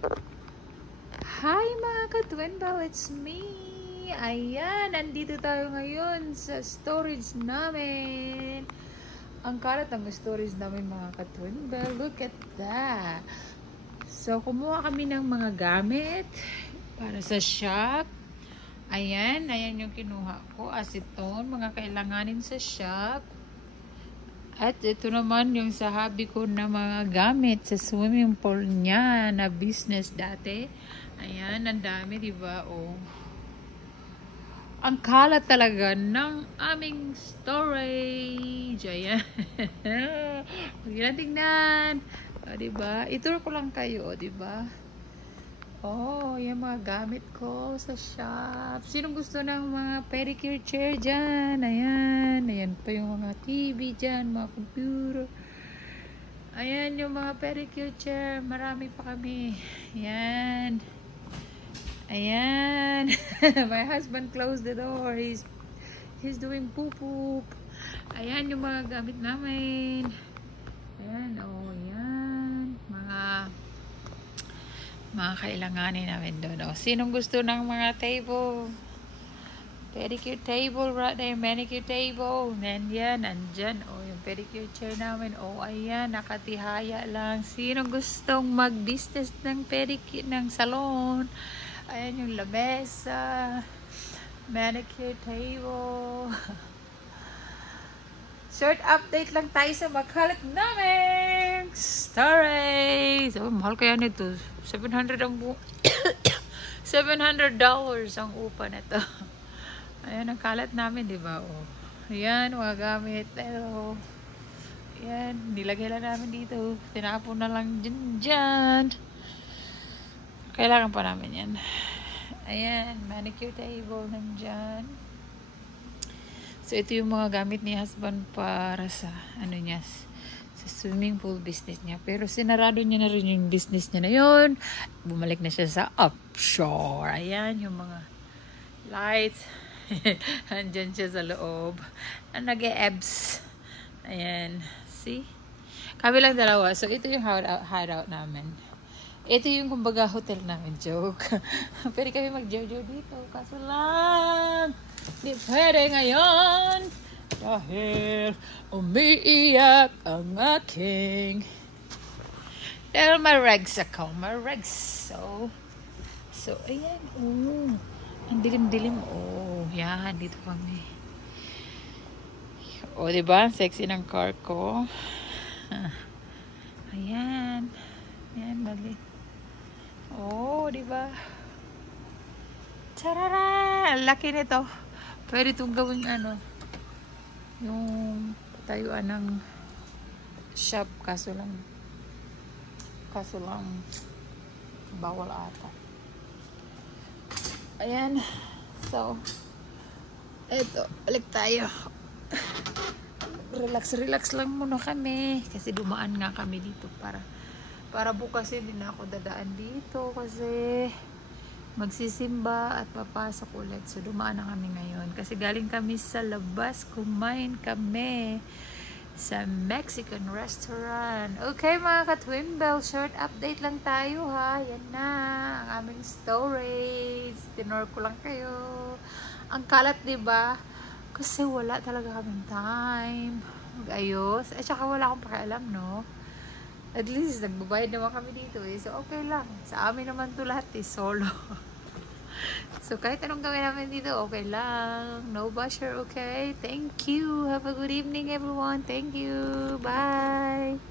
Hi mga ka-Twinbell, it's me! Ayan, nandito tayo ngayon sa storage namin. Ang kalat ng storage namin mga ka-Twinbell. Look at that! So, kumuha kami ng mga gamit para sa shop. Ayan yung kinuha ko. Aceton, mga kailanganin sa shop. At ito naman yung sa hubby ko na mga gamit sa swimming pool niya na business dati. Ayan, ang dami, diba? Oh. Ang kalat talaga ng aming storage. Ayan. Huwag na tingnan. O, diba? Itur ko lang kayo, diba? Oh, yung mga gamit ko sa shop. Sinong gusto ng mga pedicure chair dyan? Ayan. Ayan pa yung mga TV dyan, mga computer. Ayan yung mga pedicure chair. Marami pa kami. Ayan. Ayan. My husband closed the door. He's doing poop. Ayan yung mga gamit namin. Ayan. Oh, ayan. Mga kailanganin namin doon. Oh. Sinong gusto ng mga table? Pedicure table right there. Manicure table. And yan, andyan. Oh, yung pedicure chair namin. Oh, ayan. Nakatihaya lang. Sinong gustong mag-business ng pedicure, ng salon? Ayan yung lamesa. Manicure table. Short update lang tayo sa makalat namin storage. Oh, mahal kaya nito. $700 ang $700 ang upa na to. Ayan ang kalat namin, di ba? Oh. Ayan, mga gamit. Pero, ayan, nilagay lang namin dito. Tinapon na lang dyan. Kailangan pa namin yan. Ayan, manicure table nandyan. So, ito yung mga gamit ni husband para sa, ano niya, sa swimming pool business niya. Pero sinarado niya na rin yung business niya na yun. Bumalik na siya sa offshore. Ayan, yung mga lights. Andyan siya sa loob. Nag-e-ebs. Ayan. See? Kami lang dalawa. So, ito yung hideout namin. Ito yung kumbaga hotel namin. Joke. Pwede kami mag-jojo dito. Kaso lang, di pwede ngayon. Dahil umiiyak ang aking. Dahil ma-regs ako. Ma-regs. So, ayan. Oh. Ang dilim-dilim. Oh, yan. Dito kami. Oh, diba? Sexy ng car ko. Ayan. Ayan, dali. Oh, diba? Charara! Ang laki nito. Pwede itong gawing ano, yung patayuan ng shop. Kaso lang bawal ata. Ayan. So, eto, balik tayo. Relax lang muna kami. Kasi dumaan nga kami dito para bukas hindi na ako dadaan dito kasi magsisimba at papasok ulit. So, dumaan na kami ngayon. Kasi galing kami sa labas. Kumain kami sa Mexican restaurant. Okay, mga ka-Twinbell, short update lang tayo, ha. Yan na, ang aming storage. Tinor ko lang kayo. Ang kalat, diba? Kasi wala talaga kaming time mag-ayos. At saka wala akong pakialam, no? At least, nagbabayad naman kami dito, eh. So, okay lang. Sa amin naman to lahat, eh. Solo. So, kahit anong gawin namin dito, okay lang. No basher, okay? Thank you. Have a good evening, everyone. Thank you. Bye.